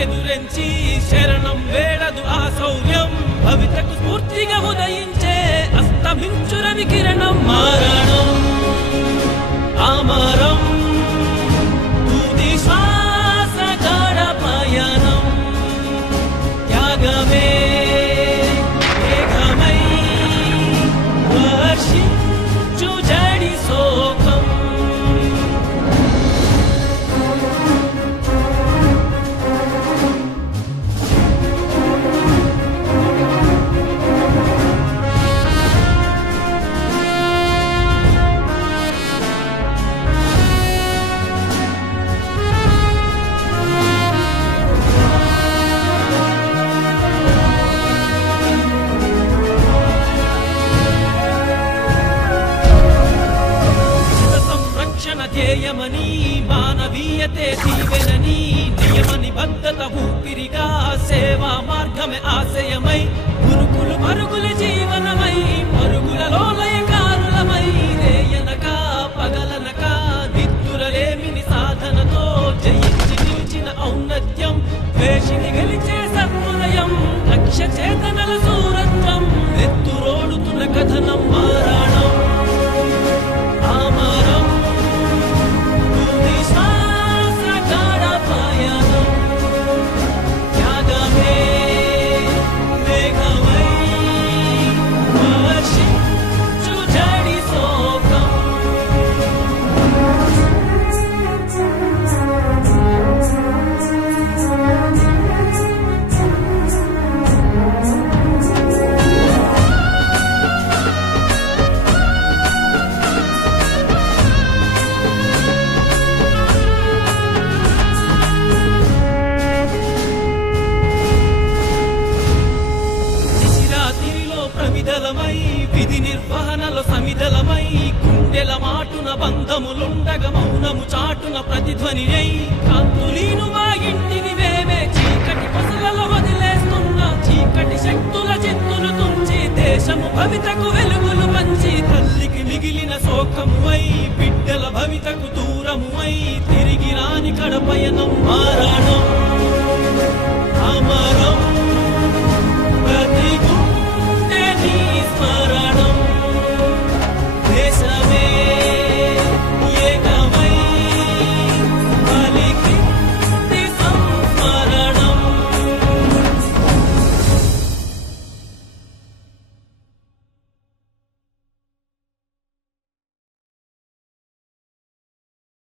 ఎదురించి శరణం వేడదు ఆ శౌర్యం భవితకు స్ఫూర్తిగా ఉదయించే అస్తమించు రవి కిరణం మారణం ఆమరం తుది శ్వాస గాఢ పయనం త్యాగమే మేఘమై వర్షించు జడి శోకం ధ్యేయమని మానవీయతే దీవెనని నియమ నిబద్ధత ఊపిరిగా సేవా మార్గమే ఆశయమై గురుకులు మరుగుల జీవనమై మరుగులలో లయకారులమై రేయనక పగలనక నిద్దురలేమిని సాధనతో జయించి నిలిచిన ఔన్నత్యం ద్వేషిని గెలిచే సత్పులయం లక్ష్య చేతనల సూరత్వం ఎత్తురోడుతున్న కథనం మారాణం ఆమరం విధి నిర్వహణలో సమిదలమై గుండెల మాటున బంధములుండగ మౌనము చాటున ప్రతిధ్వని కాంతులీను మా ఇంటిని వేవే చీకటి పసలలో వదిలేస్తున్న చీకటి శక్తుల చిత్తులు తుంచి దేశము భవితకు వెలుగులు పంచి తల్లికి మిగిలిన శోకము అయి బిడ్డల భవితకు దూరము అయి తిరిగి రాని కడపయనం మారాణ